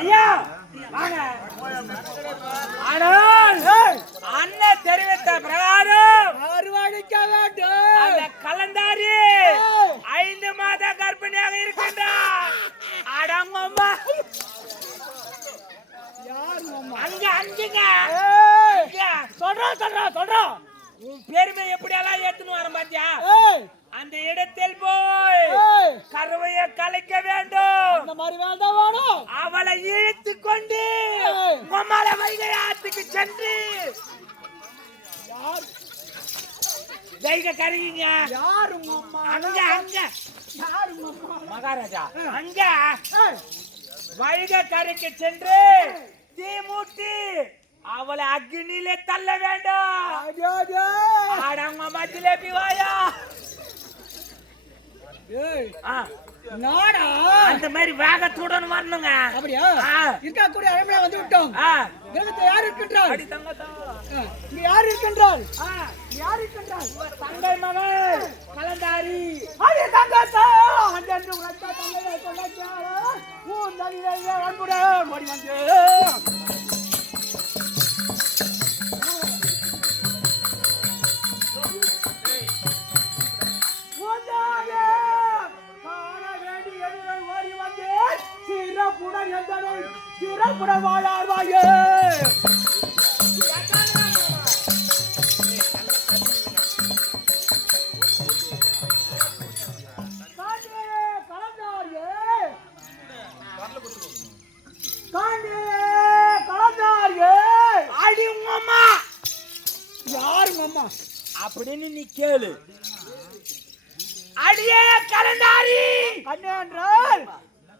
ஐயா அண்ணன் தெரிவித்த பிரகாரம் அறுவடைக்க வேண்டும். அந்த கலந்தாரி 5 மாத கர்ப்பிணியாக இருக்கின்றார். அடங்கம்மா அங்க அஞ்சுங்க சொல்றோம் உன் பெருமை எப்படி எல்லாம் ஏத்துன்னு வர பாத்தியா? அந்த இடத்தில் போய் கருவைய கலைக்க வேண்டும். இந்த மாதிரி வேண்டாம். அவளை இழுத்து கொண்டு மம்மால வைகை ஆத்துக்கு சென்று வைகை கருகிங்க. அங்க மகாராஜா அங்க வைகை கரைக்கு சென்று தீ மூட்டி அவளை அக்னியிலே தள்ள வேண்டும். ஆடங்க மத்தியிலே வாயா நாடா அந்த மாதிரி வேகத்துடன் வரணுங்க. அப்படியா? இருக்கா கூட அரைமணி வந்து விட்டோம். கிரகத்தில் யார் இருக்கின்றாள்? அடி தங்கத்தா இங்க யார் இருக்கின்றாள்? யார் இருக்கின்றாள்? தங்கை மகள் கலந்தாரி. அடி தங்கத்தா அஞ்சு உரத்த தங்கை கொள்ளச்சாரா உன் தனியே அன்புடே ஓடி வந்து சிறப்புட வாழார்வாயே. அடி உங்க அம்மா. யாருங்க அம்மா அப்படின்னு நீ கேளு. அடியே கலந்தாரி. கண்ணே என்றால்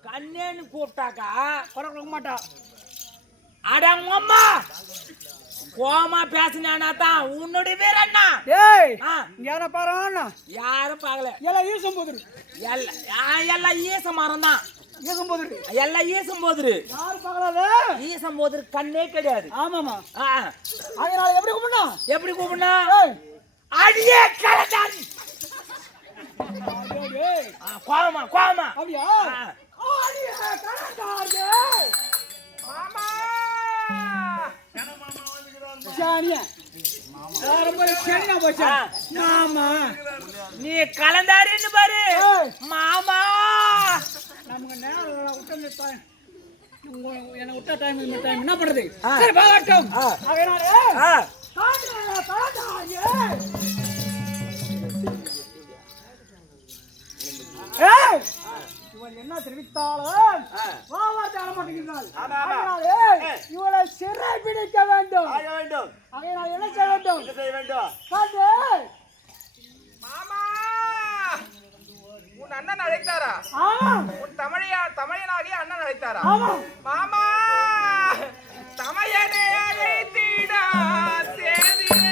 கண்ணேன்னு கூப்பிட்டாக்கா குறைக்க மாட்டா. அடங்கம்மா கோமா பேசினா தான் உன்னுடைய பேர் அண்ணா. யார பாரு யாரும் பார்க்கல. எல்லாம் ஈசம் போதுரு. எல்லாம் ஈச மரம் தான். ஈசம் போதுரு. எல்லாம் ஈசம் போதுரு. யாரு பார்க்கல. ஈசம் போதுரு கண்ணே கிடையாது. ஆமாமா. அதனால எப்படி கூப்பிடணும்? எப்படி கூப்பிடணும்? அடியே கலந்தாரி. கோமா அப்படியா? நீ கலந்தாரின்னு பாரு மாமா. நமக்கு நேரம் விட்ட டைம் என்ன பண்றது? சரி பாகட்டும். இவன் என்ன தெரிவித்தாலும் இவளை சிறை பிடிக்க வேண்டும். அதனால் என்ன செய்ய வேண்டும்? மாமா உன் அண்ணன் அழைத்தாரா? உன் தமிழனாகிய அண்ணன் அழைத்தாரா? மாமா தமையனே அழைத்திடா சேதியே.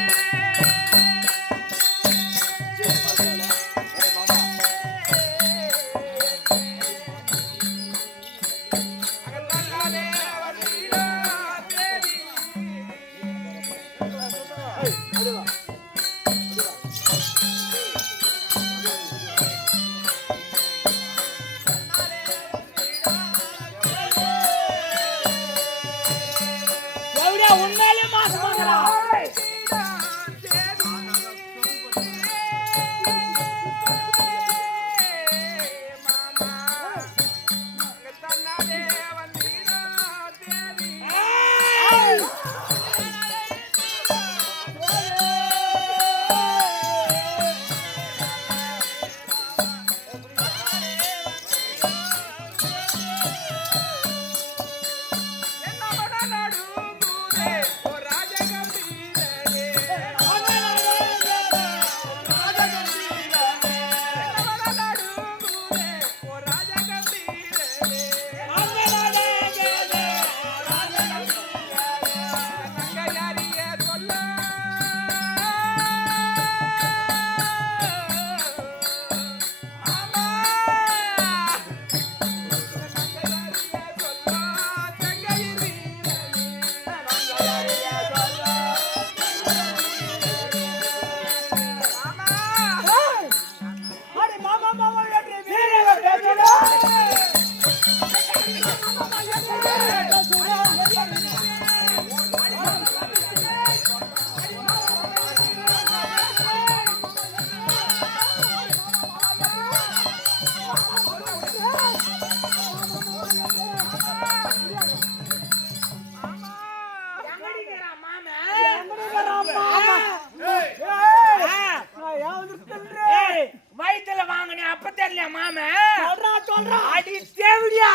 செவிடியா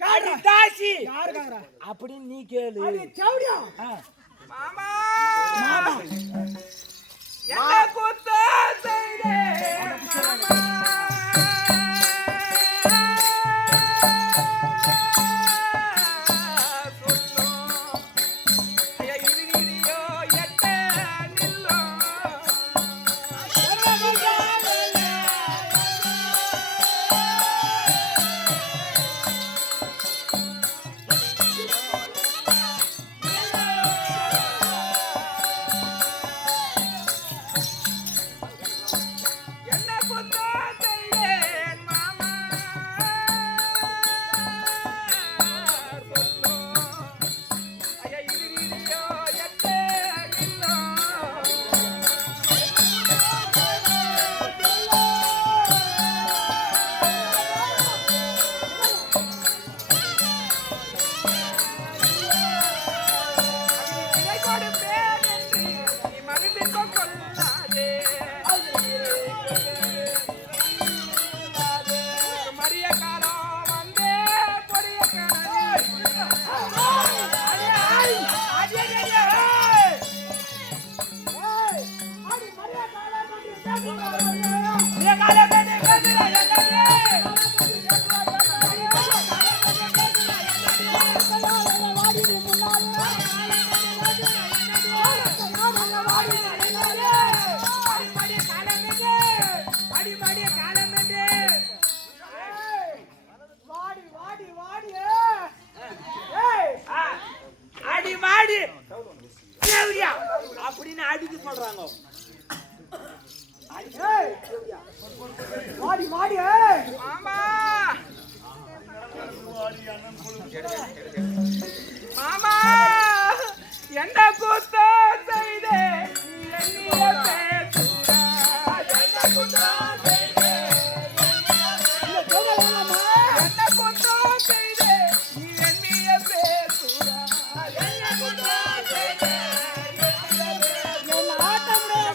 அடி தாசி யாருக்காரா அப்படின்னு நீ கேளு. அடி சவுடியா மாமா மாமா என்ன கூத்து செய்தே மாமா அடி மாடி செவிடியா அப்படின்னு அடிக்க சொல்றாங்க. வாடி வாடி மாமா மாமா என்ன கூத்து செய்தே என்ன கூத்து செய்தே என்ன கூத்து செய்தே நீ எண்ணிய பேசுறா என்ன கூத்து செய்தே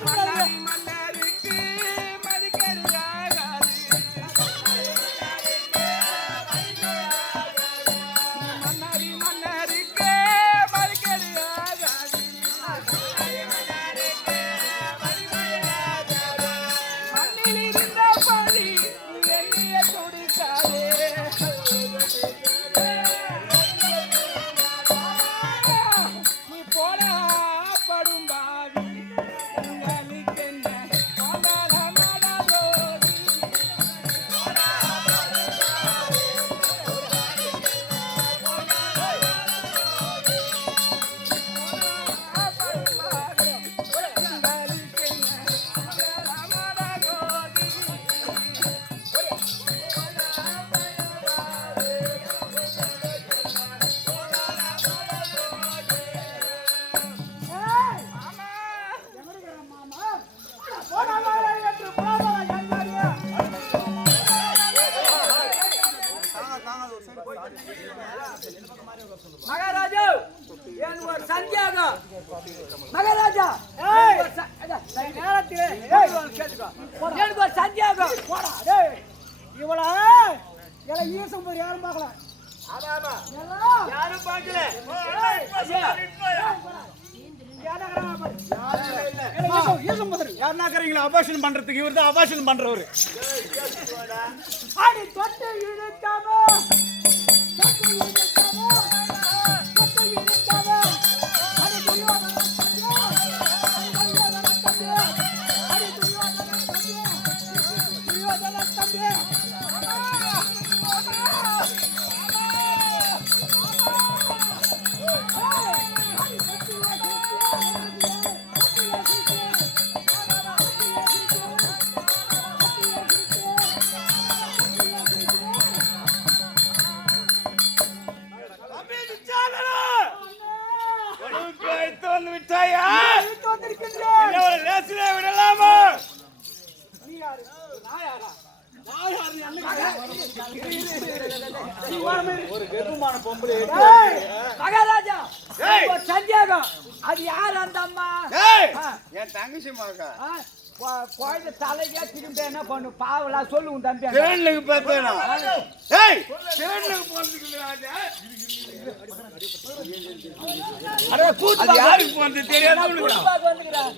மன்னாரி மன்னருக்கு மதிக்கறியாகாது மன்னாரி மன்னருக்கு மதிக்கறியாகாது மண்ணில் இருந்த பழி எண்ணிய கொடுக்காதே நீ போடா படும்பாவி உங்களுக்கு என்ன ஆண்டாள நாடாதோடி மகாராஜா என் ஒரு சந்தியாகம் மகாராஜா நேரத்தில் எனக்கு ஒரு சந்தியாகம் போடா டேய் இவளா எல்லாம் ஈசம் போய் யாரும் பார்க்கல எல்லாம் யாரும் பார்க்கல. அபாஷன் பண்றதுக்கு இவர் தான் அபாஷன் பண்றவரு. அடி தொட்டு இழுக்காம தொட்டு இழுக்காம தொட்டு இழுக்காம அடி துரியோதன தம்பியா அடி துரியோதன தம்பியா துரியோதன தம்பியா விட்டாயா வந்திருக்கின்றேன். ஒரு லேசிலே விடலாமா? நீ யாரு? நான் யாரா? நான் யாரு? ஒரு கர்ப்பமான பொம்பளை ஏய், மகாராஜா ஏய். ஒரு சந்தேகம். அது யார் அந்த அம்மா? ஏய் ஆ, என் தங்கச்சி மகா ஆ, குழந்தை தலைக்கே திரும்ப என்ன பண்ணும் பாவலா சொல்லு உன் தம்பி தேனுக்கு பார்த்தேனா ஏய் தேன் அட கூத்து அது யாருக்கு போறது தெரியாது கூத்து பார்க்க வந்துக்கிறேன்.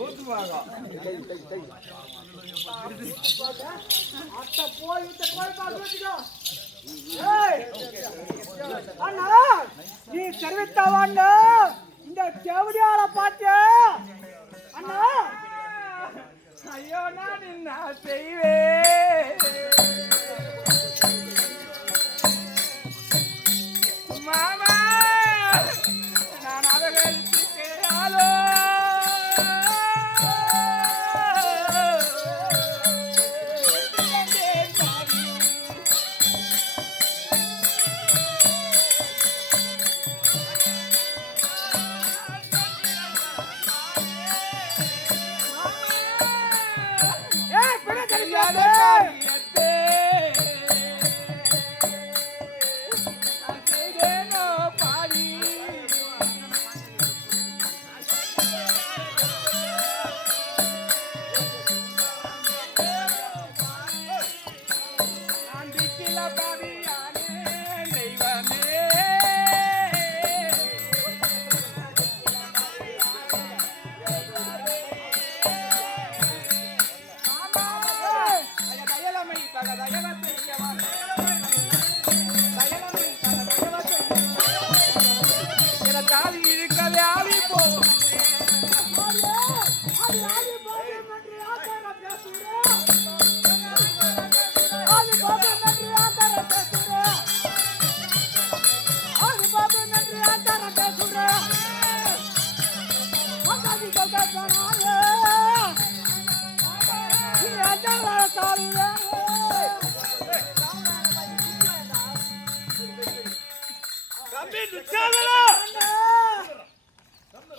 அத்தை போய் இந்த கோயில் பார்க்க வந்துக்கோ. ஏய், அண்ணா நீ தெரிவித்தவாண்ணா இந்த செவடியால பாத்தியா அண்ணா? ஐயோ நான் என்ன செய்வேன் மாமா நான் அவர்களுக்கு ஏய் பின்ன தெரியாத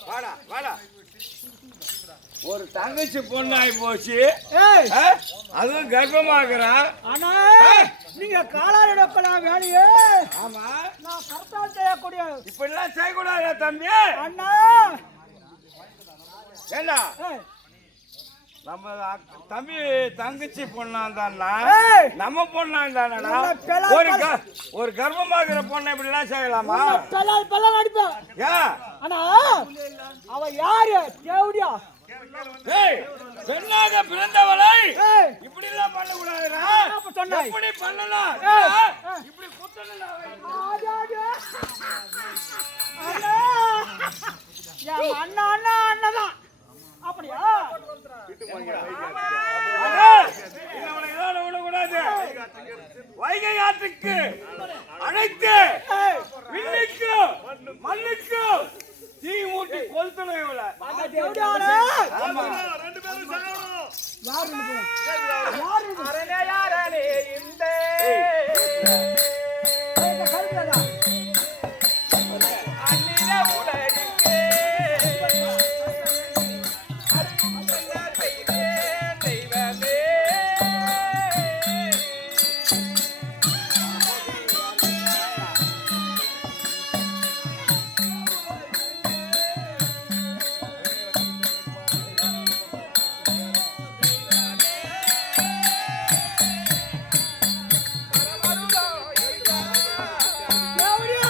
வாடா வாடா ஒரு தங்கச்சி பொண்ணாய் போச்சு. ஏய் அதுவும் கர்ப்பமாக்குறா. அண்ணா நீங்க காலாரிடப்பலாம் வேலையே. ஆமா நான் கரெக்டா செய்யக்கூடிய இப்ப எல்லாம் செய்யக்கூடாது தம்பி. அண்ணா. ஏண்டா ஏய் நம்ம தம்பி தங்கச்சி பொண்ணாந்தான்னா ஏய் நம்ம பொண்ணாந்தானடா. நம்ம ஒரு கர்ப்பமாக்குற பொண்ணை இப்படி எல்லாம் செய்யலாமா? பெல்லால் பெல்லால் அடிப்பேன். ஏன் அண்ணா அவ யாரு? தேவடியா. ஏய் பெண்ணாக பிறந்தவளை ஏய் இப்படி எல்லாம் பண்ண கூடாதுடா. அப்ப சொன்னாய். இப்படி பண்ணலாம். இப்படி குத்தணும்டா. அண்ணா என் அண்ணா அண்ணா அண்ணதான். அப்படியா? விடக்கூடாது. வைகை ஆற்றுக்கு அனைத்து விண்ணுக்கும் மண்ணுக்கும் தீ மூட்டி கொளுத்தணும் இவளை. ஆமா யாரே இந்த அந்நில உலகிற்கே தெய்வமே தேவடியா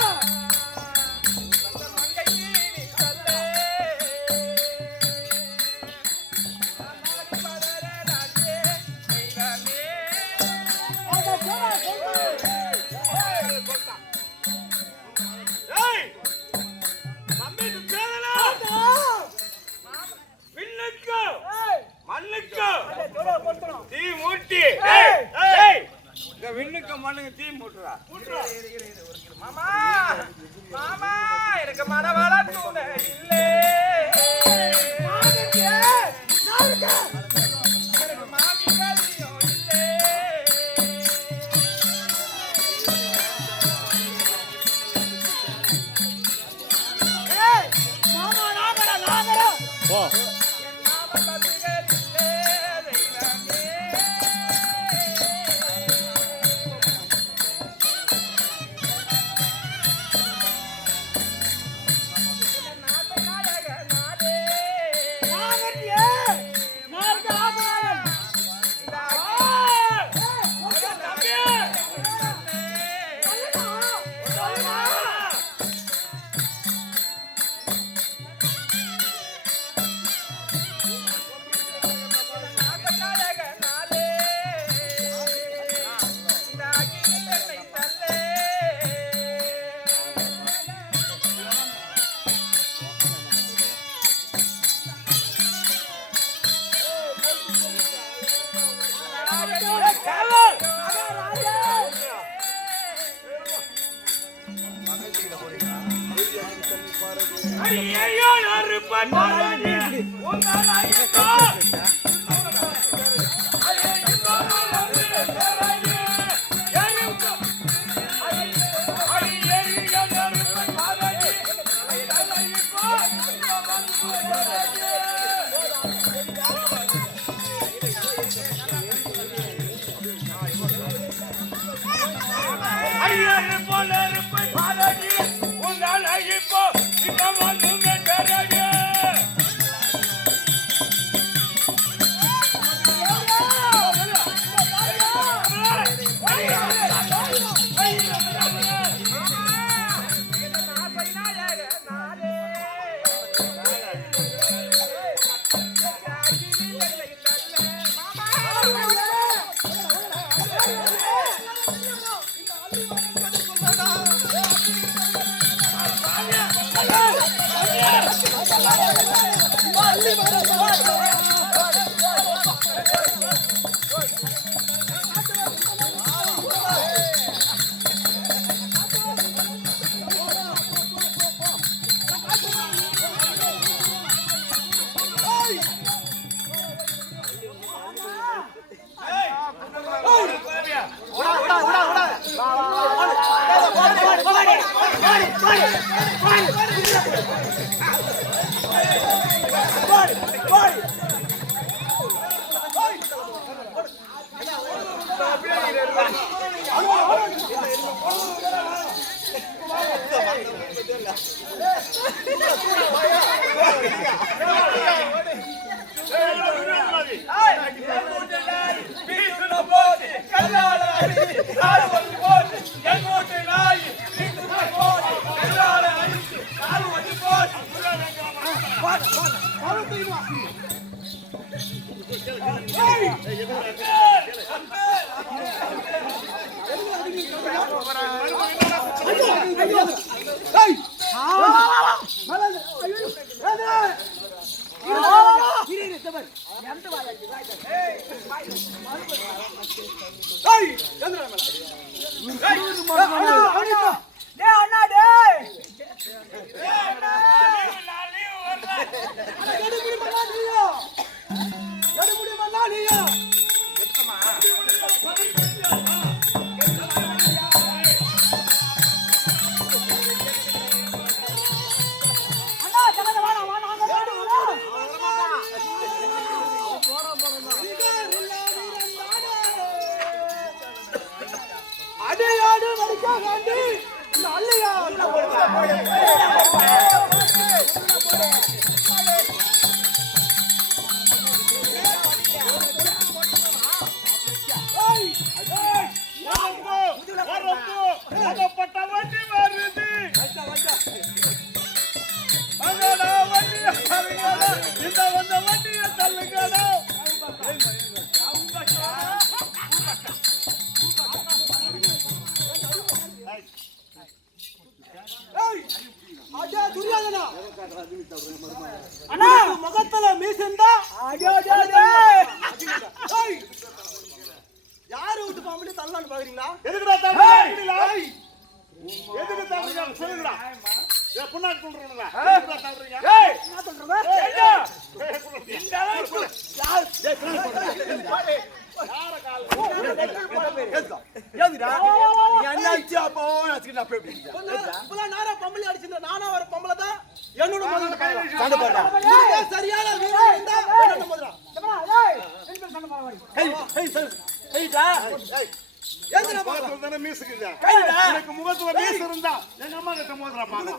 ஐயோ அருப்பன் பாலாஜி உங்கள் ஐயோ முகத்துல மீசந்தா யாரு விட்டு பாம்பு தள்ளலான்னு பாக்குறீங்களா? எதுக்குடா தள்ளுறீங்களா? எதுக்கு தள்ளுறீங்க சொல்லுங்கடா. ஏ புண்ணாக்கு சொல்றீங்களா? எதுக்குடா தள்ளுறீங்க? ஏய் என்ன சொல்றீங்க? ஏண்டா இந்த அளவுக்கு யார் யார கால் ஏதுடா நீ அண்ணாச்சி அப்போ அசிங்க அப்ப எப்படி இப்பலாம் நாரா பம்பளி அடிச்சிருந்த நானா வர பம்பள தான் என்னோட முதல்ல சண்டை போடுறா சரியான வீரன் இருந்தா என்னோட முதல்ல ஏய் என்ன சண்டை போடுறா ஏய் ஏய்டா எங்கடா பாத்துறதானே மீசுக்குதா கைடா எனக்கு முகத்துல மீசு இருந்தா எங்க அம்மா கிட்ட மோதுறா பாங்க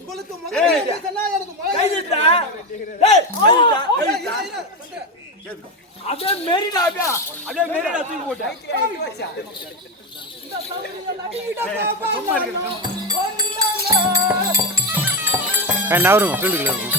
உங்களுக்கு முதல்ல மீசனா எனக்கு முதல்ல கைடா ஏய் கைடா அதே மேரிடா அப்படியே மேரிடா தூக்கி போட்டேன் இந்த தமிழ்ல நடிகிட்ட பாப்பா நவருங்க ஃபீல்டுக்குள்ள இருக்கும்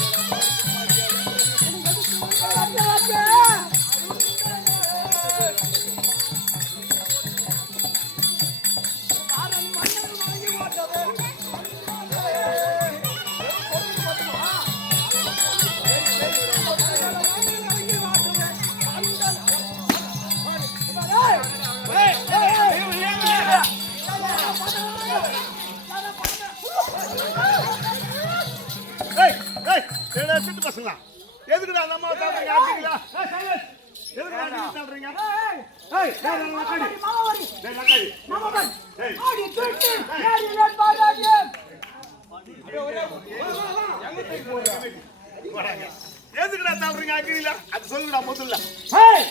ஏடா சிட்டு பசங்களா எதுக்குடா அந்த அம்மா தாடுறீங்க ஆட்டீங்களா எதுக்குடா நீங்க தாடுறீங்க ஏய் டேய் லக்காடி டேய் லக்காடி ஏய் எதுக்குடா தாடுறீங்க ஆட்டீங்களா அது சொல்லுடா முதல்ல ஏய்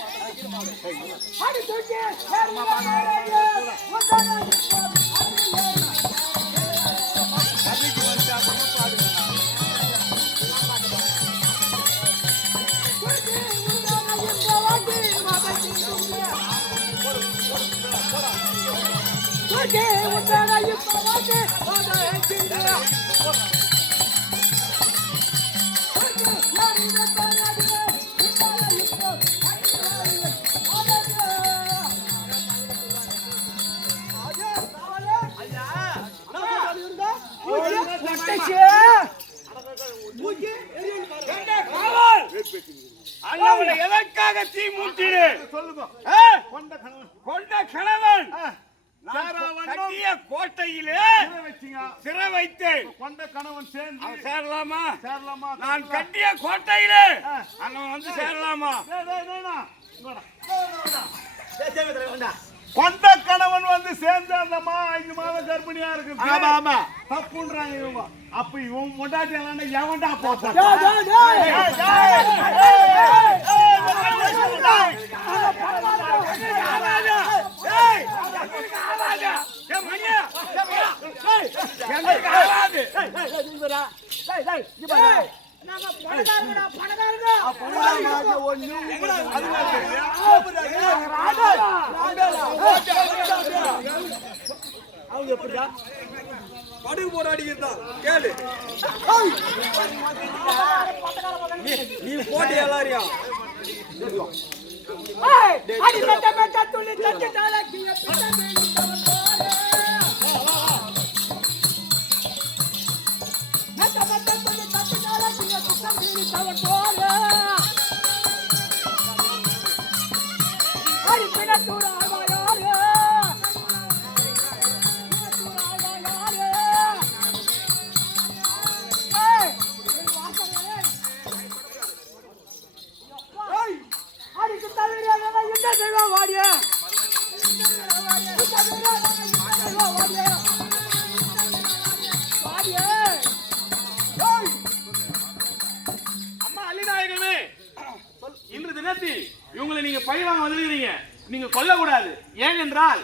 அண்ணாவுல எதற்காக தீ மூட்டிடு சொல்லுங்க கொண்ட கணவன் சாராவண்ணம் கட்டிய கோட்டையிலே சிறை வைத்து கொண்ட கணவன் சேர்ந்து சேரலாமா சேரலாமா நான் கட்டிய கோட்டையிலே அங்க வந்து சேரலாமா கொண்ட கணவன் வந்து சேர்ந்து அந்த 5 மாதம் கர்ப்பிணியா இருக்கு ஆமா ஆமா தப்புன்றாங்க இவங்க அப்ப இவன் முண்டாட்டி எல்லாம் எவன்டா போட்டான் அவங்க எப்படியா படுகு போராடிக்கிறதா கேளு நீ போட்டி எல்லாரையும் அம்மா அல்லிநாயகமே, இன்று தினத்தில் இவங்களை நீங்க பழிவாங்க வந்திருக்கிறீங்க. நீங்க கொல்லக்கூடாது. ஏனென்றால்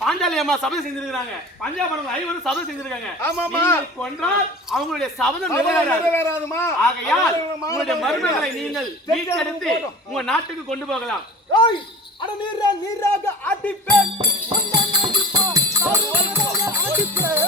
பாஞ்சாலி அம்மா சபதம் செஞ்சிருக்காங்க. பஞ்சாபர்கள் 5 சபதம் செஞ்சிருக்காங்க. நீங்கள் கொன்றால் அவங்களுடைய சபதம் நிறைவேறாதுமா. ஆகையால் உங்களுடைய மருமகளை நீங்கள் மீட்டெடுத்து உங்க நாட்டுக்கு கொண்டு போகலாம். அட நீராக அடிப்பேன் அடிப்பேன்